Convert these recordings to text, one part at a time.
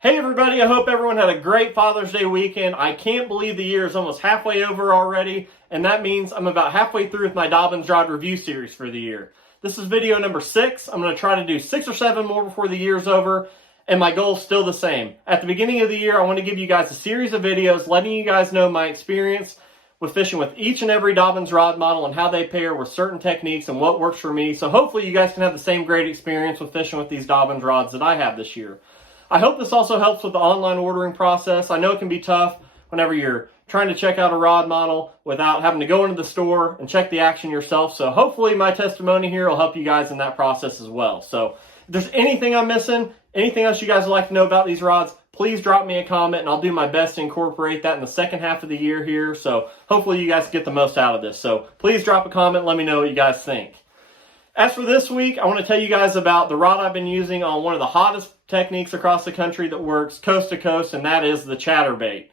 Hey everybody, I hope everyone had a great Father's Day weekend. I can't believe the year is almost halfway over already, and that means I'm about halfway through with my Dobyns rod review series for the year. This is video number 6. I'm going to try to do 6 or 7 more before the year's over, and my goal is still the same. At the beginning of the year, I want to give you guys a series of videos letting you guys know my experience with fishing with each and every Dobyns rod model and how they pair with certain techniques and what works for me. So hopefully you guys can have the same great experience with fishing with these Dobyns rods that I have this year. I hope this also helps with the online ordering process. I know it can be tough whenever you're trying to check out a rod model without having to go into the store and check the action yourself. So hopefully my testimony here will help you guys in that process as well. So if there's anything I'm missing, anything else you guys would like to know about these rods, please drop me a comment and I'll do my best to incorporate that in the second half of the year here. So hopefully you guys get the most out of this. So please drop a comment, let me know what you guys think. As for this week, I want to tell you guys about the rod I've been using on one of the hottest techniques across the country that works coast to coast, and that is the chatterbait.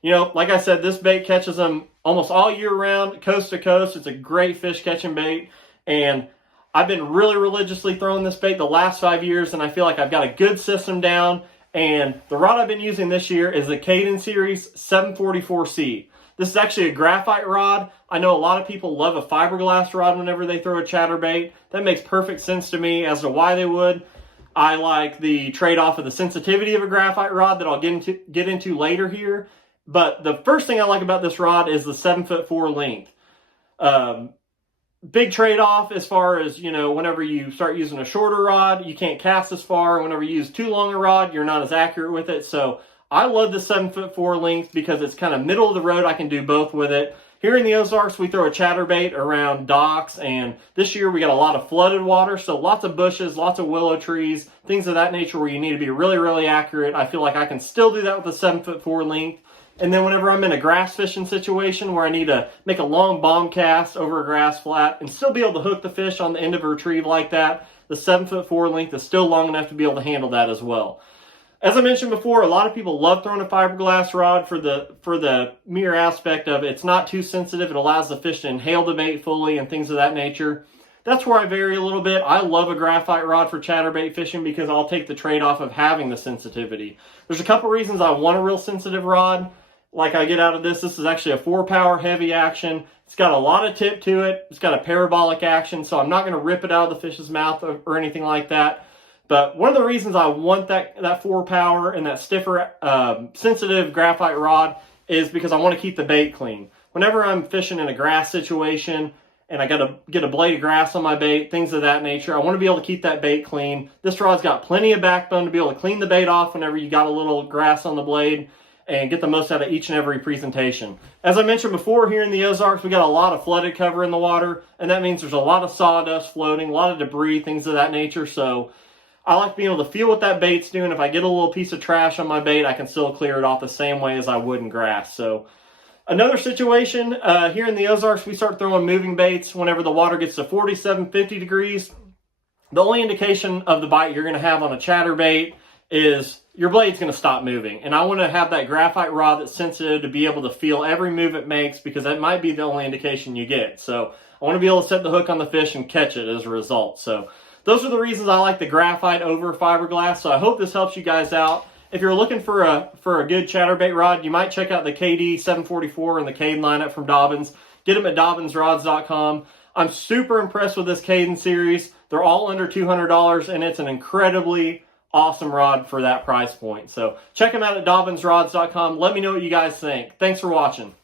You know, like I said, this bait catches them almost all year round, coast to coast. It's a great fish catching bait, and I've been really religiously throwing this bait the last 5 years, and I feel like I've got a good system down. And the rod I've been using this year is the Kaden series 744C. This is actually a graphite rod. I know a lot of people love a fiberglass rod whenever they throw a chatterbait. That makes perfect sense to me as to why they would. I like the trade-off of the sensitivity of a graphite rod that I'll get into later here. But the first thing I like about this rod is the 7'4" length. Big trade-off as far as, you know, whenever you start using a shorter rod, you can't cast as far. Whenever you use too long a rod, you're not as accurate with it. So I love the 7'4" length because it's kind of middle of the road. I can do both with it. Here in the Ozarks, we throw a chatterbait around docks, and this year we got a lot of flooded water, so lots of bushes, lots of willow trees, things of that nature where you need to be really, really accurate. I feel like I can still do that with a 7'4" length. And then whenever I'm in a grass fishing situation where I need to make a long bomb cast over a grass flat and still be able to hook the fish on the end of a retrieve like that, the 7'4" length is still long enough to be able to handle that as well. As I mentioned before, a lot of people love throwing a fiberglass rod for the mere aspect of it's not too sensitive. It allows the fish to inhale the bait fully and things of that nature. That's where I vary a little bit. I love a graphite rod for chatterbait fishing because I'll take the trade-off of having the sensitivity. There's a couple reasons I want a real sensitive rod. Like I get out of this, this is actually a 4-power heavy action. It's got a lot of tip to it. It's got a parabolic action, so I'm not going to rip it out of the fish's mouth or anything like that. But one of the reasons I want that 4-power and that stiffer, sensitive graphite rod is because I want to keep the bait clean. Whenever I'm fishing in a grass situation and I got to get a blade of grass on my bait, things of that nature, I want to be able to keep that bait clean. This rod's got plenty of backbone to be able to clean the bait off whenever you got a little grass on the blade and get the most out of each and every presentation. As I mentioned before, here in the Ozarks, we got a lot of flooded cover in the water, and that means there's a lot of sawdust floating, a lot of debris, things of that nature. So I like being able to feel what that bait's doing. If I get a little piece of trash on my bait, I can still clear it off the same way as I would in grass. So another situation, here in the Ozarks, we start throwing moving baits whenever the water gets to 47, 50 degrees. The only indication of the bite you're going to have on a chatterbait is your blade's going to stop moving. And I want to have that graphite rod that's sensitive to be able to feel every move it makes because that might be the only indication you get. So I want to be able to set the hook on the fish and catch it as a result. So those are the reasons I like the graphite over fiberglass. So I hope this helps you guys out. If you're looking for a good chatterbait rod, you might check out the KD 744 and the Kaden lineup from Dobyns. Get them at dobynsrods.com. I'm super impressed with this Kaden series. They're all under $200, and it's an incredibly awesome rod for that price point. So check them out at dobynsrods.com. Let me know what you guys think. Thanks for watching.